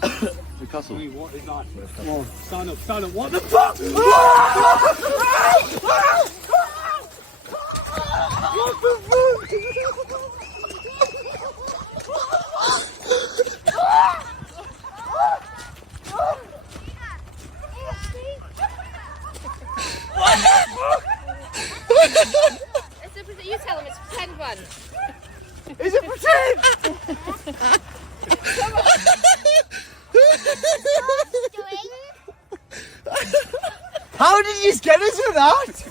The castle. What is that? Whoa, stand up, what the fuck? What the fuck? You tell him it's a pretend one. Is it pretend? How did you get into that?